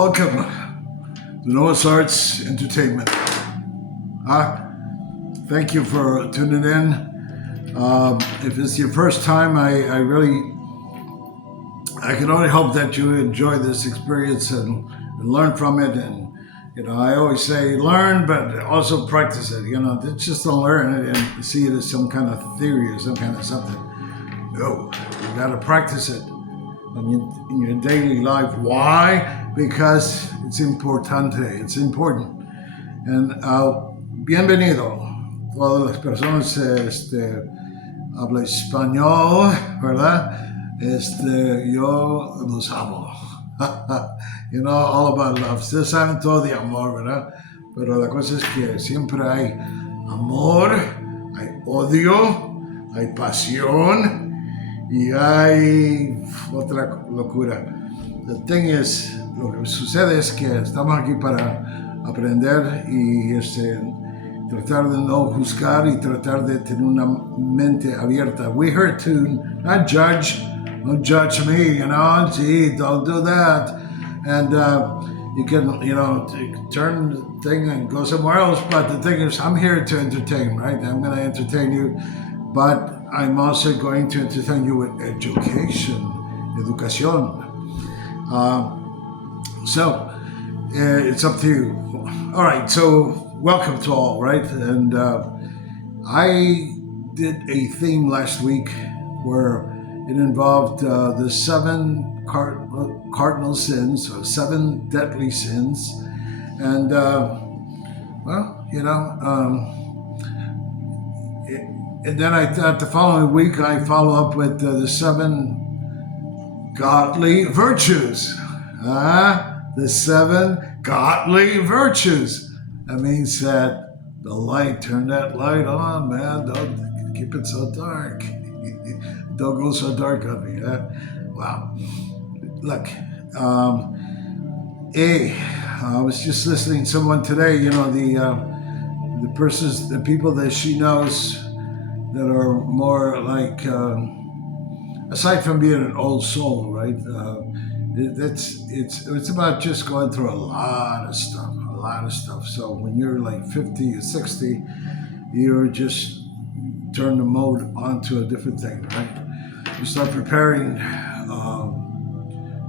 Welcome to Noah's Arts Entertainment. Thank you for tuning in. If it's your first time, I can only hope that you enjoy this experience and learn from it. And I always say learn, but also practice it. Just don't learn it and see it as some kind of theory or some kind of something. No, you got to practice it in your daily life. Why? Because it's importante, it's important. And bienvenido. Todas las personas habla español, ¿verdad? Yo los amo. All about love. Ustedes saben todo de amor, ¿verdad? Pero la cosa es que siempre hay amor, hay odio, hay pasión y hay otra locura. The thing is, lo que sucede es que estamos aquí para aprender y tratar de no juzgar y tratar de tener una mente abierta. We're here to not judge. Don't judge me, gee, don't do that. And you can, turn the thing and go somewhere else. But the thing is, I'm here to entertain, right? I'm going to entertain you. But I'm also going to entertain you with educación. So it's up to you. All right, so welcome to all, right? And I did a theme last week where it involved the 7 cardinal sins, or 7 deadly sins. And, and then I thought the following week I follow up with the 7 godly virtues. The 7 godly virtues. That means that the light, turn that light on, man. Don't keep it so dark. Don't go so dark on me. Wow. Look, I was just listening to someone today, the people that she knows that are more like, aside from being an old soul, right? It's about just going through a lot of stuff. So when you're like 50 or 60, you're just turn the mode onto a different thing, right? You start preparing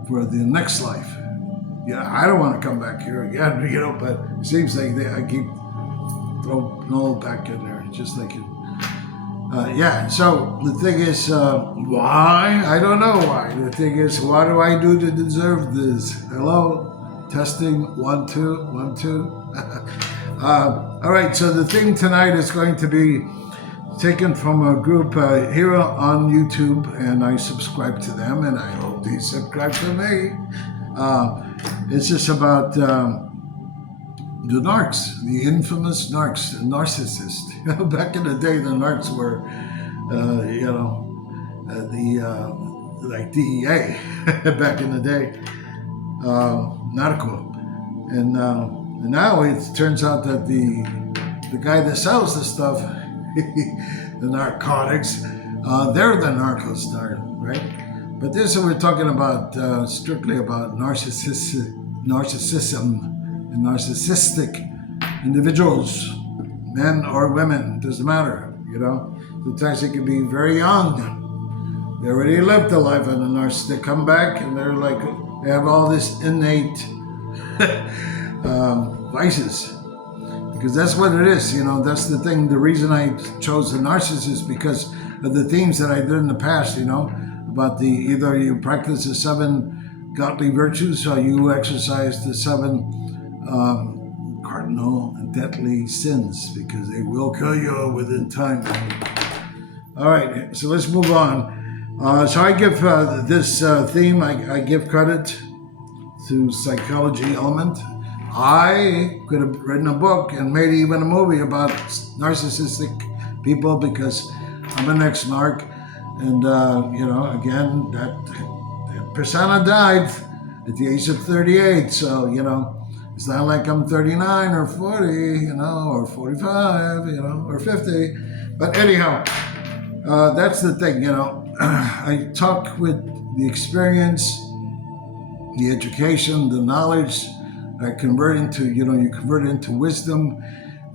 for the next life. Yeah, I don't want to come back here again, but it seems like I keep throwing Noel back in there, just like it. So the thing is, why? I don't know why. The thing is, what do I do to deserve this? Hello? Testing, 1, 2, 1, 2. All right, so the thing tonight is going to be taken from a group here on YouTube, and I subscribe to them, and I hope they subscribe to me. It's just about the narcs, the infamous narcs, the narcissists. Back in the day, the narcs were, like DEA back in the day, narco, and now it turns out that the guy that sells the stuff, the narcotics, they're the narcos, right? But this we're talking about strictly about narcissism and narcissistic individuals, men or women, doesn't matter, Sometimes they can be very young. They already lived the life of the narcissist. They come back and they're like, they have all this innate vices. Because that's what it is, that's the thing. The reason I chose the narcissist because of the themes that I did in the past, about either you practice the 7 godly virtues or you exercise the 7 cardinal and deadly sins, because they will kill you within time. All right, so let's move on. So I give this theme, I give credit to Psychology Element. I could have written a book and made even a movie about narcissistic people because I'm an ex-narc. And, again, that persona died at the age of 38. So, it's not like I'm 39 or 40, or 45, or 50. But anyhow, that's the thing, I talk with the experience the education, the knowledge, convert into, you convert it into wisdom.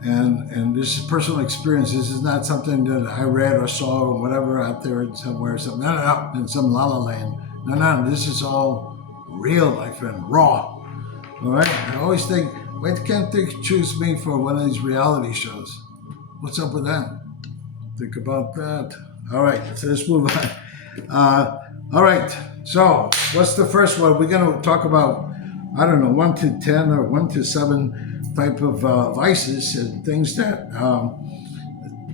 And this is personal experience. This is not something that I read or saw or whatever out there somewhere. No, in some la la land. No, this is all real, my friend, raw. All right. I always think, why can't they choose me for one of these reality shows? What's up with that? Think about that. All right, so let's move on. All right, so what's the first one? We're going to talk about, I don't know, 1 to 10 or 1 to 7 type of vices and things that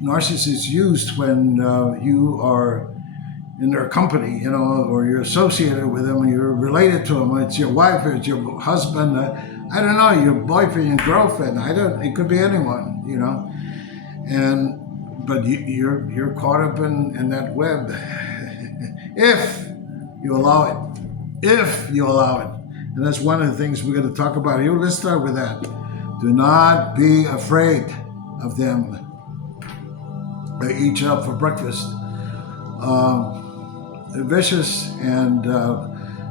narcissists use when you are in their company, or you're associated with them, or you're related to them. It's your wife, or it's your husband. I don't know, your boyfriend, your girlfriend. It could be anyone, but you're caught up in that web. If you allow it. If you allow it. And that's one of the things we're going to talk about here. Let's start with that. Do not be afraid of them. They eat you up for breakfast. They're vicious, and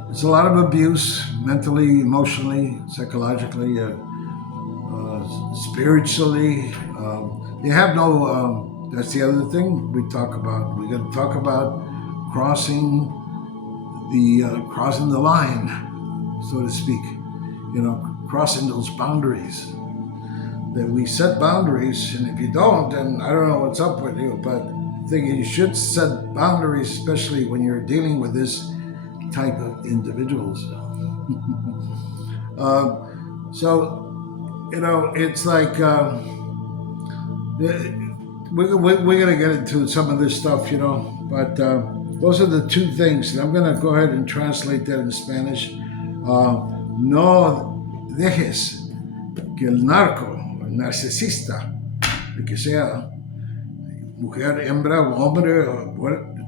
it's a lot of abuse, mentally, emotionally, psychologically, spiritually. They have no, that's the other thing we talk about. We're going to talk about crossing the line, so to speak, crossing those boundaries. That we set boundaries, and if you don't, then I don't know what's up with you, but I think you should set boundaries, especially when you're dealing with this type of individuals. So, it's like, we're going to get into some of this stuff, but those are the two things. And I'm going to go ahead and translate that in Spanish. No dejes que el narco, el narcisista, el que sea mujer, hembra, hombre,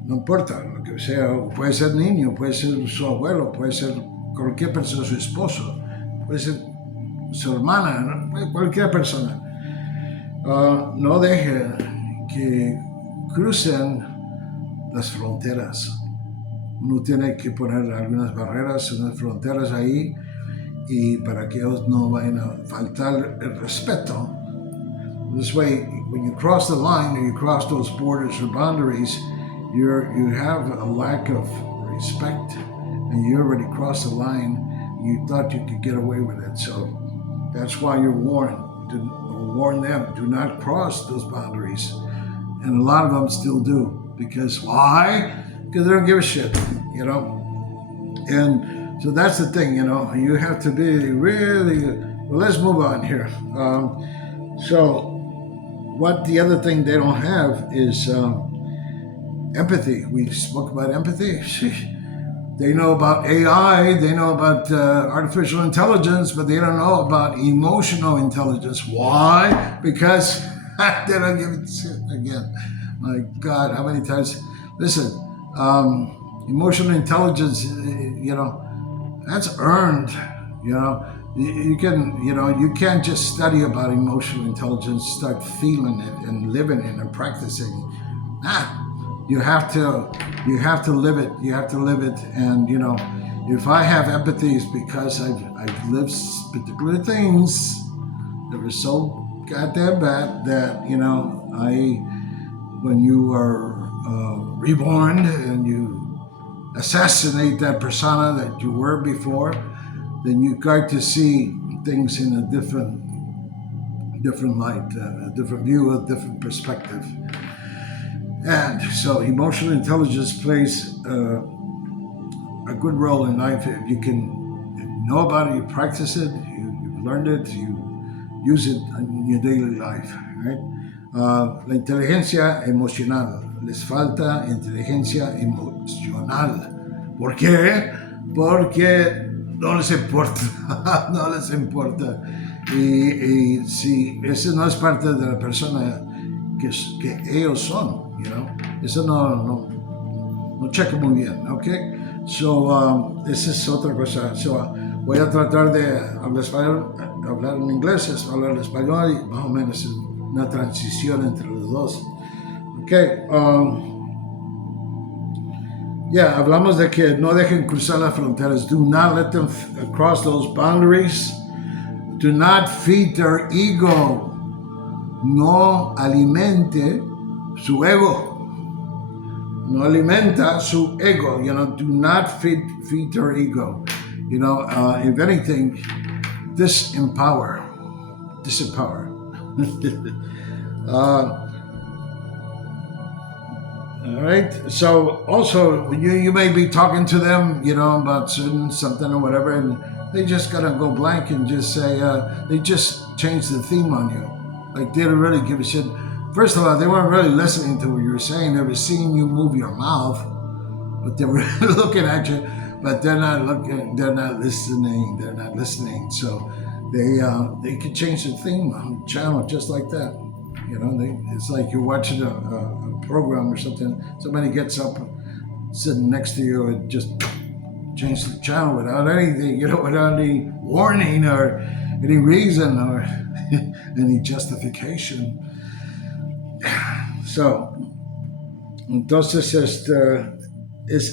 no importa, lo que sea, puede ser niño, puede ser su abuelo, puede ser cualquier persona, su esposo, puede ser su hermana, cualquier persona. No deje que crucen las fronteras. Uno tiene que poner algunas barreras, unas fronteras ahí, y para que ellos no vayan a faltar el respeto. This way, when you cross the line or you cross those borders or boundaries, you have a lack of respect, and you already crossed the line. You thought you could get away with it, so that's why you're warned. Warn them, do not cross those boundaries. And a lot of them still do. Because why? Because they don't give a shit, And so that's the thing, you have to be really, well, let's move on here. So what the other thing they don't have is empathy. We spoke about empathy. They know about AI, they know about artificial intelligence, but they don't know about emotional intelligence. Why? Because they don't give it shit again. My God, how many times? Listen, emotional intelligence, that's earned. You can't just study about emotional intelligence, start feeling it and living it and practicing. You have to live it. You have to live it. And if I have empathy, it's because I've lived particular things that were so goddamn bad that when you are reborn and you assassinate that persona that you were before, then you got to see things in a different light, a different view, a different perspective. And so emotional intelligence plays a good role in life. If you can know about it, you practice it, you've learned it, you use it in your daily life, right? La inteligencia emocional. Les falta inteligencia emocional. ¿Por qué? Porque no les importa, no les importa. Y si ese no es parte de la persona que ellos son, eso no checa muy bien, ¿ok? So, esa es otra cosa. So, voy a tratar de hablar en inglés, hablar en español, y más o menos es una transición entre los dos. Ok, Yeah, hablamos de que no dejen cruzar las fronteras. Do not let them cross those boundaries. Do not feed their ego. No alimente su ego. No alimenta su ego. Do not feed their ego. If anything, disempower. All right. So also, you may be talking to them, about something or whatever, and they just gotta go blank and just say they just changed the theme on you. Like they didn't really give a shit. First of all, they weren't really listening to what you were saying. They were seeing you move your mouth, but they were looking at you. But they're not looking. They're not listening. They're not listening. So they could change the theme on the channel just like that. It's like you're watching a program or something. Somebody gets up, sitting next to you, and just change the channel without anything, without any warning or any reason or any justification. So, entonces,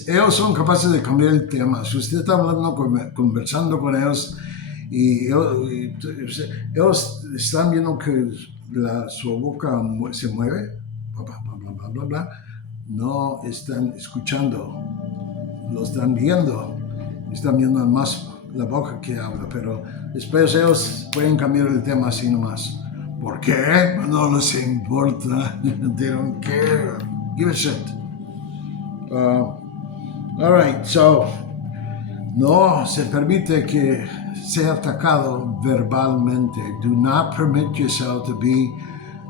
ellos son capaces de cambiar el tema. Si usted está hablando, conversando con ellos y ellos están viendo que su boca se mueve, bla, bla, bla, bla, bla, no están escuchando, lo están viendo más la boca que habla, pero después ellos pueden cambiar el tema así nomás. ¿Por qué? No les importa. They don't care. Give a shit. All right, so no se permite que sea atacado verbalmente. Do not permit yourself to be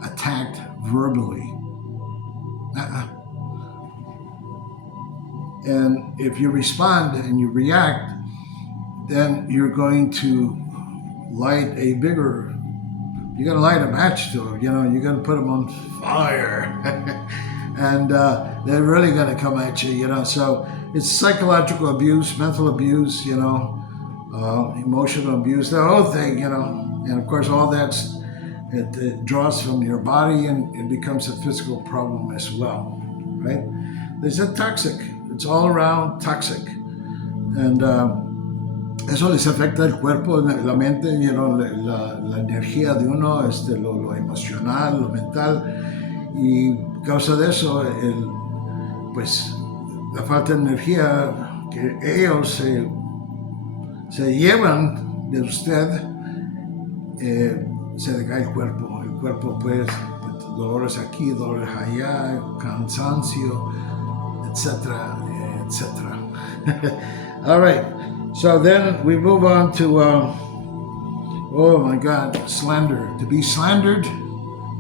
attacked verbally. And if you respond and you react, then you're going to light you're going to light a match to them. You're going to put them on fire. And they're really going to come at you, So it's psychological abuse, mental abuse, emotional abuse, the whole thing, And of course, all it draws from your body and it becomes a physical problem as well, right? It's toxic. It's all around toxic. And eso les afecta el cuerpo, la mente, la energía de uno, lo emocional, lo mental. Y causa de eso, pues la falta de energía que ellos se llevan de usted, se decae el cuerpo. El cuerpo, pues, dolores aquí, dolores allá, cansancio, etcétera, etcétera. All right. So then we move on to, oh my God, slander. To be slandered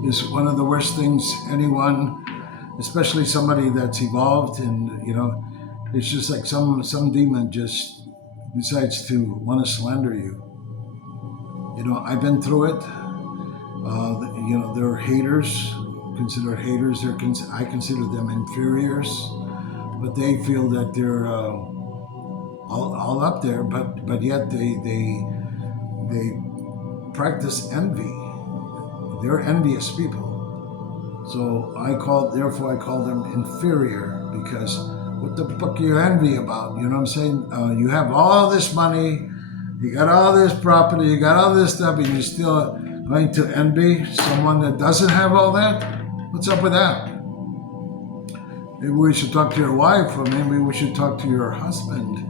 is one of the worst things anyone, especially somebody that's evolved, and it's just like some demon just decides to want to slander you. I've been through it. There are haters, considered haters. I consider them inferiors, but they feel that they're all up there, but yet they practice envy. They're envious people. So therefore I call them inferior, because what the fuck are you envy about? You know what I'm saying? You have all this money, you got all this property, you got all this stuff, and you're still going to envy someone that doesn't have all that? What's up with that? Maybe we should talk to your wife, or maybe we should talk to your husband.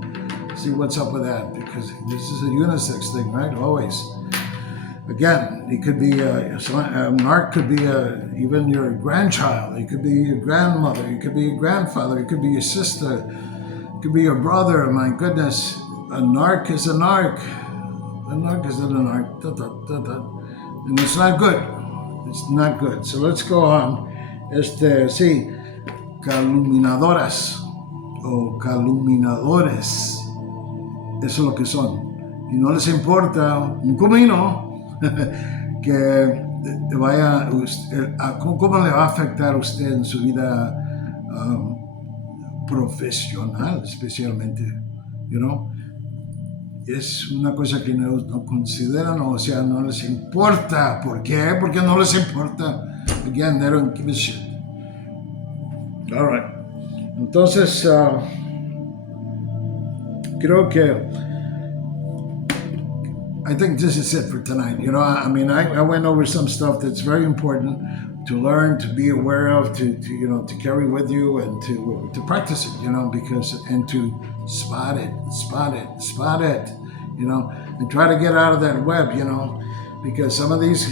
See what's up with that, because this is a unisex thing, right? Always. Again, it could be a narc could be even your grandchild. It could be your grandmother. It could be your grandfather. It could be your sister. It could be your brother. My goodness, a narc is a narc. A narc is a narc. And it's not good. It's not good. So let's go on. Sí, calumniadoras o calumniadores. Eso es lo que son. Y no les importa un comino que vaya cómo le va a afectar a usted en su vida profesional, especialmente. Es una cosa que no consideran, o sea, no les importa. ¿Por qué? Porque no les importa. Again, they don't give a shit. All right. Entonces, creo que I think this is it for tonight. I mean, I went over some stuff that's very important to learn, to be aware of, to carry with you, and to practice it. Because and to spot it, spot it. And try to get out of that web. Because some of these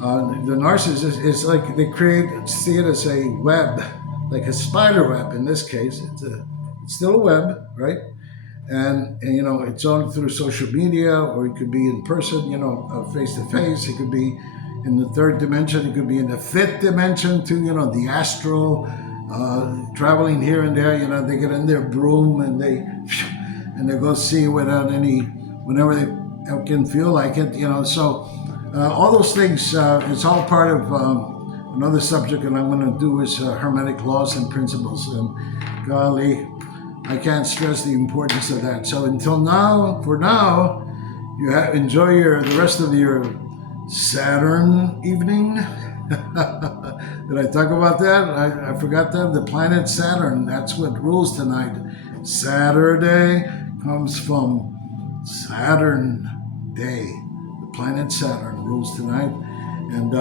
the narcissist is like they see it as a web, like a spider web. In this case, it's still a web, right? And it's on through social media, or it could be in person, face to face. It could be in the third dimension. It could be in the fifth dimension too. The astral, traveling here and there. They get in their broom and they go see whenever they can feel like it. So all those things. It's all part of another subject, and I'm going to do is hermetic laws and principles. And golly, I can't stress the importance of that. So for now, you enjoy the rest of your Saturn evening. Did I talk about that? I forgot that. The planet Saturn, that's what rules tonight. Saturday comes from Saturn Day. The planet Saturn rules tonight. And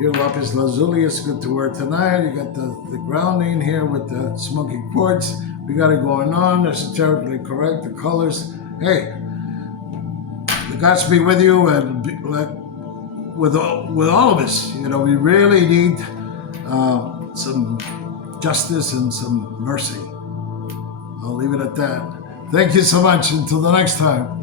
your lapis lazuli is good to wear tonight. You got the grounding here with the smoky quartz. We got it going on, esoterically correct, the colors. Hey, the gods be with you, and with all of us. We really need some justice and some mercy. I'll leave it at that. Thank you so much. Until the next time.